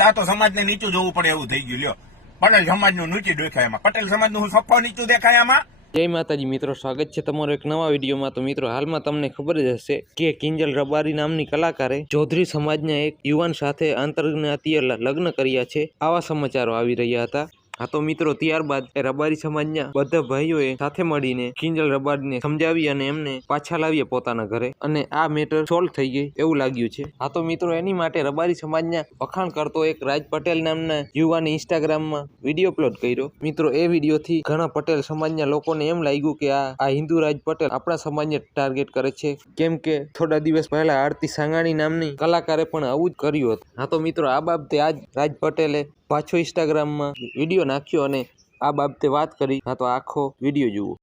આ તો સમાજને નીચું જોવું પડે એવું થઈ ગયું. લ્યો, પટેલ સમાજનું નીચું દેખાય એમાં, પટેલ સમાજનું સફા નીચું દેખાય આમાં. જય માતાજી મિત્રો, સ્વાગત છે તમારો એક નવા વિડીયોમાં। તો મિત્રો, હાલમાં તમને ખબર જ હશે કે કિંજલ રબારી નામની કલાકારે ચૌધરી સમાજના એક યુવાન સાથે આંતરજ્ઞાતીય લગ્ન કર્યા છે, આવા સમાચારો આવી રહ્યા હતા। હા તો મિત્રો, ત્યારબાદ રબારી સમાજના બધા ભાઈઓએ સાથે મળીને કિંજલ રબારીને સમજાવી અને એમને પાછા લાવ્યા પોતાના ઘરે, અને આ મેટર સોલ્વ થઈ ગઈ એવું લાગ્યું છે। હા તો મિત્રો, એની માટે રબારી સમાજના વખાણ કરતો એક રાજ પટેલ નામના યુવાને ઇન્સ્ટાગ્રામમાં વિડીયો અપલોડ કર્યો। મિત્રો, એ વિડીયોથી ઘણા પટેલ સમાજના લોકોને એમ લાગ્યું કે આ હિન્દુ રાજ પટેલ આપણા સમાજને ટાર્ગેટ કરે છે, કેમ કે થોડા દિવસ પહેલા આરતી સાંગાણી નામની કલાકારે પણ આવું જ કર્યું હતું। હા તો મિત્રો, આ બાબતે આજ રાજ પટેલે પાછો ઇન્સ્ટાગ્રામમાં વિડીયો નાખ્યો અને આ બાબતે વાત કરી। હા તો આખો વિડીયો જુઓ।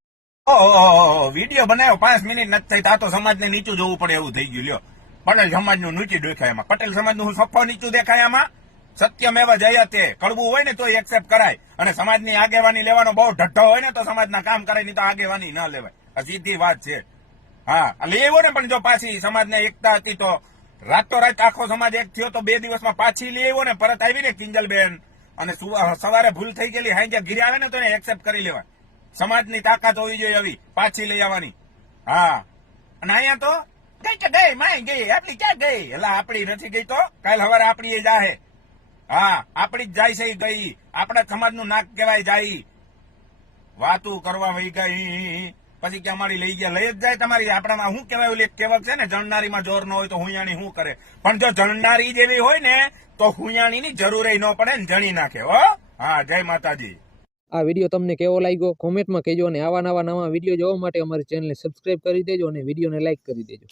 વિડીયો બનાવ્યો 5 મિનિટ નથી થઈ, આ તો સમાજને નીચું જોવું પડે એવું થઈ ગયું. લ્યો, પટેલ સમાજનું નીચું દેખાય એમાં, પટેલ સમાજનું સફા નીચું દેખાય આમાં। સત્યમેવ જયતે, કડવું હોય ને તો એક્સેપ્ટ કરાય, અને સમાજની આગેવાની લેવાનો બહુ ઢઠ્ઠો હોય ને તો સમાજના કામ કરે, નહીં તો આગેવાની ના લેવાય, આ સીધી વાત છે। હા, લેવો ને, પણ જો પાછી સમાજને એકતા હતી તો રાતોરાત આખો સમાજ એક થયો તો 2 દિવસમાં પાછી લેવો ને, પરત આવી ને કિંજલબેન, અને સવારે ભૂલ થઈ ગયેલી હાઈ ઘીરે આવે ને તો એને એક્સેપ્ટ કરી લેવાય। સમાજની તાકાત હોવી જોઈએ આવી, પાછી લઈ આવવાની। હા, અને અહીંયા તો ગઈ કે ગઈ માય ગઈ, આપડી ક્યાં ગઈ? એટલે આપડી નથી ગઈ તો કાલ સવારે આપડી એ જાહે। હા, આપડી જ જાય છે ગઈ, આપણા સમાજનું નાક કહેવાય જાય। વાતું કરવા વહી ગઈ પછી કે અમારી લઈ ગયા, લઈ જ જાય તમારી। આપણામાં શું કહેવાય, ઓલી કહેવત છે ને, જણનારીમાં જોર ન હોય તો હુંયાણી શું કરે? પણ જો જણનારી જેવી હોય ને તો હુંયાણીની જરૂર ન પડે ને, જણી નાખે હો। હા, જય માતાજી। આ વિડીયો તમને કેવો લાગ્યો કોમેન્ટમાં કહેજો, અને આવા નવા વિડીયો જોવા માટે અમારી ચેનલને સબસ્ક્રાઇબ કરી દેજો અને વિડીયોને લાઇક કરી દેજો।